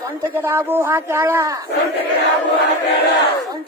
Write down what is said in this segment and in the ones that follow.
ಸಂತ ಕಾಬು ಹಾಕ್ಯಾಳ ಸಂತ ಕಾಬು ಹಾಕ್ಯಾಳ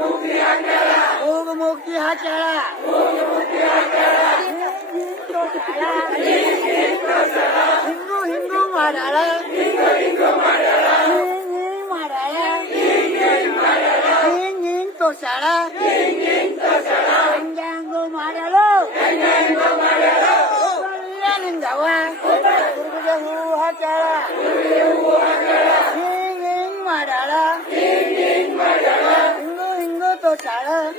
मुक्ति हाकेला ओम मुक्ति हाकेला ओम मुक्ति हाकेला हिंदू हिंदू मारा हिंदू हिंदू मारा हिंदू मारा हिंदू मारा हिंदू तो सारा हिंदू तो सारा हिंदू मारा लो हिंदू मारा लो ओम लेने जावा ओम लेने sợ đó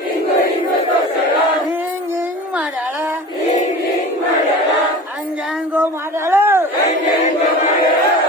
Nhiên nhiên mà đà la Nhiên nhiên mà đà la Anh giang cô mà đà la Anh giang cô mà đà la